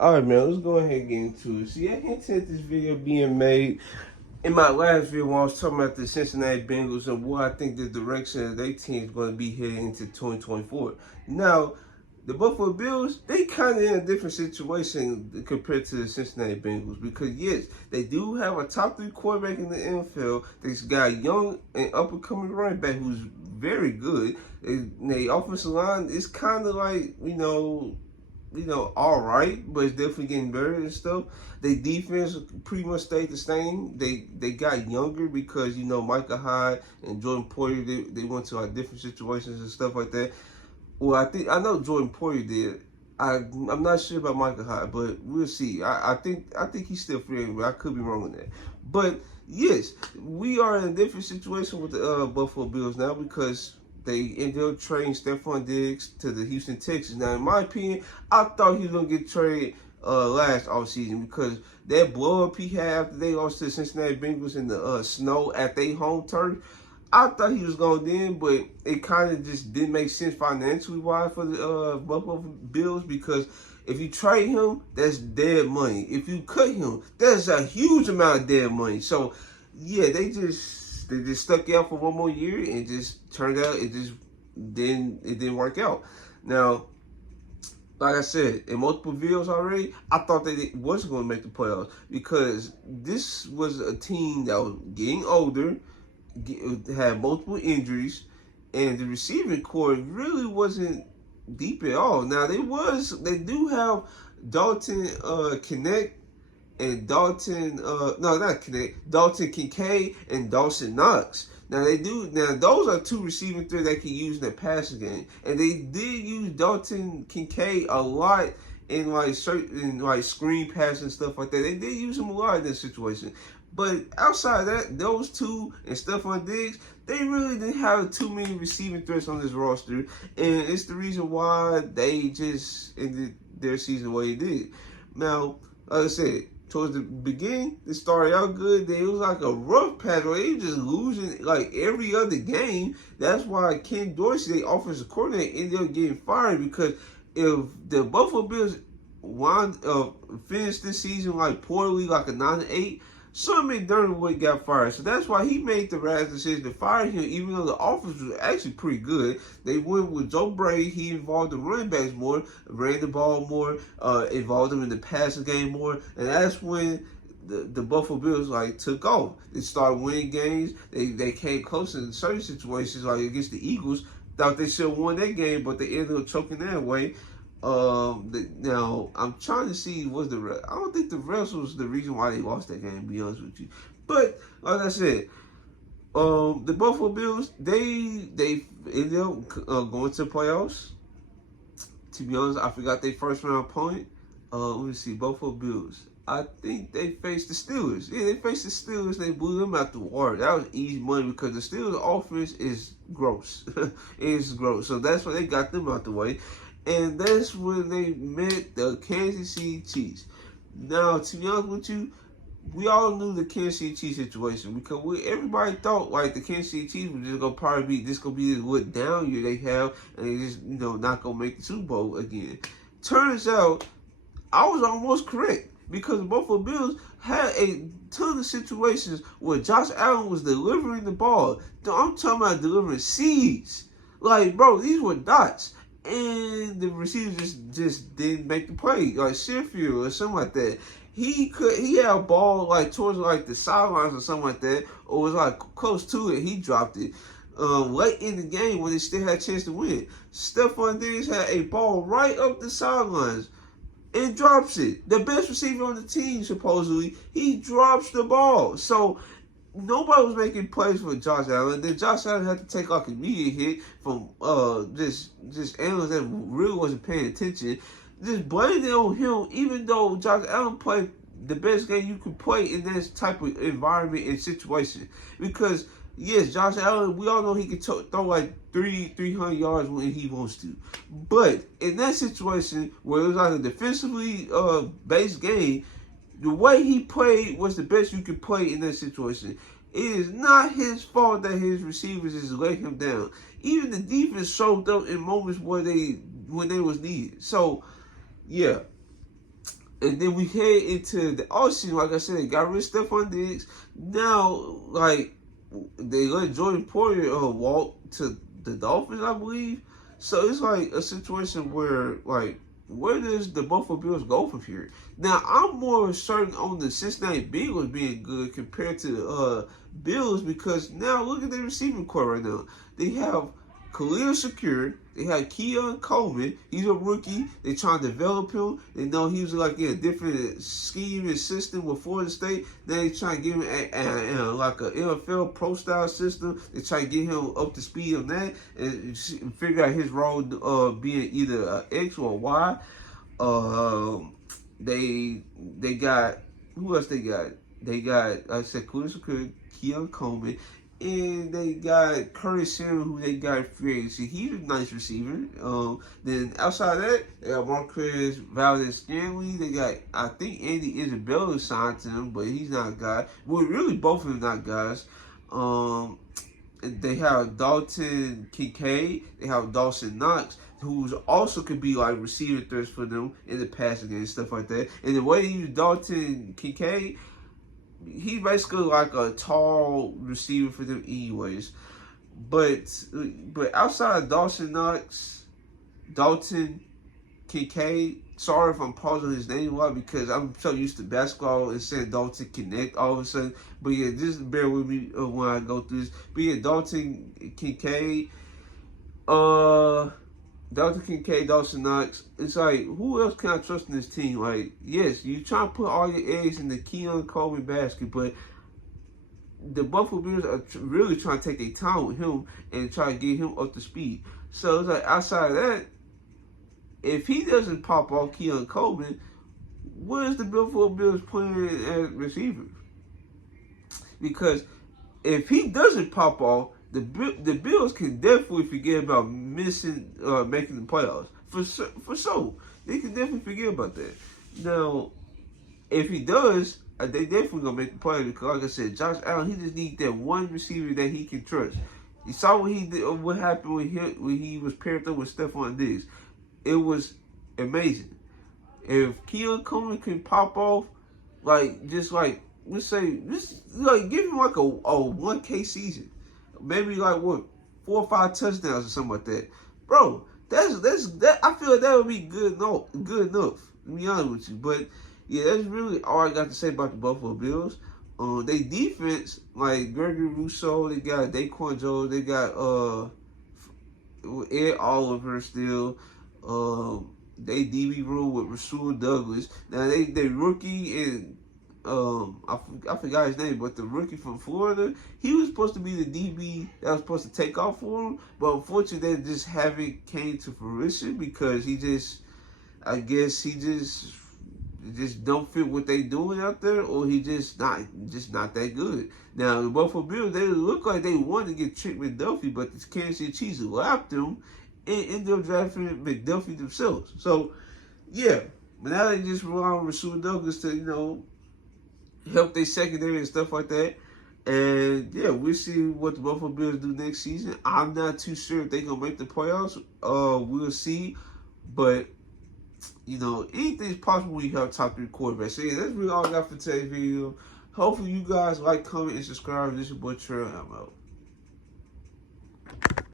Alright, man, let's go ahead and get into it. See, I hinted at this video being made in my last video when I was talking about the Cincinnati Bengals and what I think the direction of their team is going to be heading into 2024. Now, the Buffalo Bills, they kind of in a different situation compared to the Cincinnati Bengals because, yes, they do have a top 3 quarterback in the NFL. They've got a young and up-and-coming running back who's very good. The offensive line is kind of like, all right, but it's definitely getting better and stuff. Their defense pretty much stayed the same. They got younger because Micah Hyde and Jordan Poyer they went to like different situations and stuff like that. Well, I know Jordan Poyer did. I'm not sure about Micah Hyde, but we'll see. I think he's still free, but I could be wrong on that. But yes, we are in a different situation with the Buffalo Bills now because they ended up trading Stephon Diggs to the Houston Texans. Now, in my opinion, I thought he was going to get traded last offseason because that blow-up he had after they lost to the Cincinnati Bengals in the snow at their home turf, I thought he was going then, but it kind of just didn't make sense financially wise for the Buffalo Bills because if you trade him, that's dead money. If you cut him, that's a huge amount of dead money. So, yeah, they just stuck it out for one more year and just turned out it didn't work out. Now, like I said, in multiple videos already, I thought they wasn't going to make the playoffs because this was a team that was getting older, had multiple injuries, and the receiving core really wasn't deep at all. Now, they do have Dalton Kincaid and Dalton Kincaid and Dawson Knox. Now those are two receiving threats they can use in the passing game. And they did use Dalton Kincaid a lot in like screen pass and stuff like that. They did use him a lot in this situation. But outside of that, those two and Stephon Diggs, they really didn't have too many receiving threats on this roster. And it's the reason why they just ended their season the way they did. Now, like I said, towards the beginning, it started out good. Then it was like a rough patch where they were just losing like every other game. That's why Ken Dorsey, the offensive coordinator, ended up getting fired because if the Buffalo Bills finished this season like poorly, like a 9-8, Sean McDermott would have got fired. So that's why he made the rash decision to fire him, even though the offense was actually pretty good. They went with Joe Brady. He involved the running backs more, ran the ball more, involved them in the passing game more. And that's when the Buffalo Bills took off. They started winning games. They came close in certain situations, like against the Eagles. Thought they should have won that game, but they ended up choking that way. Now I'm trying to see I don't think the refs was the reason why they lost that game, to be honest with you. But like I said, the Buffalo Bills they ended up going to the playoffs. To be honest, I forgot their first round opponent. Let me see, Buffalo Bills. I think they faced the Steelers. Yeah, they faced the Steelers. They blew them out the water. That was easy money because the Steelers' offense is gross. It's gross. So that's why they got them out the way. And that's when they met the Kansas City Chiefs. Now, to be honest with you, we all knew the Kansas City Chiefs situation because everybody thought like the Kansas City Chiefs were just gonna be this what down year they have, and they just not gonna make the Super Bowl again. Turns out, I was almost correct because the Buffalo Bills had a ton of situations where Josh Allen was delivering the ball. I'm talking about delivering seeds. Like, bro, these were dots. And the receiver just didn't make the play, like Sheffield or something like that. He had a ball towards the sidelines or something like that, or was close to it. He dropped it late in the game when they still had a chance to win. Stephon Diggs had a ball right up the sidelines and drops it. The best receiver on the team, supposedly, he drops the ball. So nobody was making plays for Josh Allen. Then Josh Allen had to take an immediate hit from this analyst that really wasn't paying attention. Just blaming it on him, even though Josh Allen played the best game you could play in this type of environment and situation. Because yes, Josh Allen, we all know he can throw 300 yards when he wants to. But in that situation where it was a defensively based game, the way he played was the best you could play in that situation. It is not his fault that his receivers just let him down. Even the defense showed up in moments when they was needed. So, yeah. And then we head into the offseason. Like I said, they got rid of Stephon Diggs. Now, like, they let Jordan Poyer walk to the Dolphins, I believe. So it's like a situation where, like, where does the Buffalo Bills go from here? Now, I'm more certain on the Cincinnati Bengals being good compared to Bills, because now look at their receiving core right now. They have Khalil Shakir. They had Keon Coleman. He's a rookie. They trying to develop him. They know he was like in a different scheme and system with Florida State. Now they trying to give him like an NFL pro style system. They try to get him up to speed on that and figure out his role being either an X or a Y. They got, who else they got? They got, like I said, Khalil Shakir, Keon Coleman. And they got Curtis Samuel, who they got free agency. He's a nice receiver. Then outside of that, they got Marquez Valdes-Scantling. They got, I think Andy Isabella signed to them, but he's not a guy. Well, really, both of them not guys. They have Dalton Kincaid. They have Dawson Knox, who also could be like receiver threats for them in the passing game and stuff like that. And the way they use Dalton Kincaid, he's basically like a tall receiver for them anyways. But outside of Dawson Knox, Dalton Kincaid, sorry if I'm pausing his name a lot because I'm so used to basketball and saying Dalton Connect all of a sudden. But yeah, just bear with me when I go through this. But yeah, Dalton Kincaid, Dawson Knox. It's like, who else can I trust in this team? Like, yes, you try to put all your eggs in the Keon Coleman basket, but the Buffalo Bills are really trying to take their time with him and try to get him up to speed. So it's like, outside of that, if he doesn't pop off Keon Coleman, where's the Buffalo Bills playing as receiver? Because if he doesn't pop off, the Bills can definitely forget about making the playoffs. For sure. They can definitely forget about that. Now, if he does, they definitely going to make the playoffs because, like I said, Josh Allen, he just needs that one receiver that he can trust. You saw what he did, what happened when he was paired up with Stephon Diggs. It was amazing. If Keon Coleman can pop off, let's say, give him like a 1K season. Maybe like 4 or 5 touchdowns or something like that, bro. That I feel like that would be good enough. To be honest with you, but yeah, that's really all I got to say about the Buffalo Bills. They defense, like Gregory Rousseau, they got Daquan Jones, they got Ed Oliver still. They DB room with Rasul Douglas. Now they rookie and I forgot his name, but the rookie from Florida, he was supposed to be the DB that was supposed to take off for him, but unfortunately they just haven't came to fruition because I guess he just don't fit what they doing out there, or he just not that good. Now the Buffalo Bills, they look like they wanted to get Trent McDuffie, but the Kansas City Chiefs lapped them and ended up drafting McDuffie themselves. So yeah, but now they just rely on Rasul Douglas to help their secondary and stuff like that. And yeah, we'll see what the Buffalo Bills do next season. I'm not too sure if they're gonna make the playoffs. We'll see. But anything's possible when you have top 3 quarterbacks. So yeah, that's really all I got for today's video. Hopefully you guys like, comment, and subscribe. This is your boy Trell. I'm out.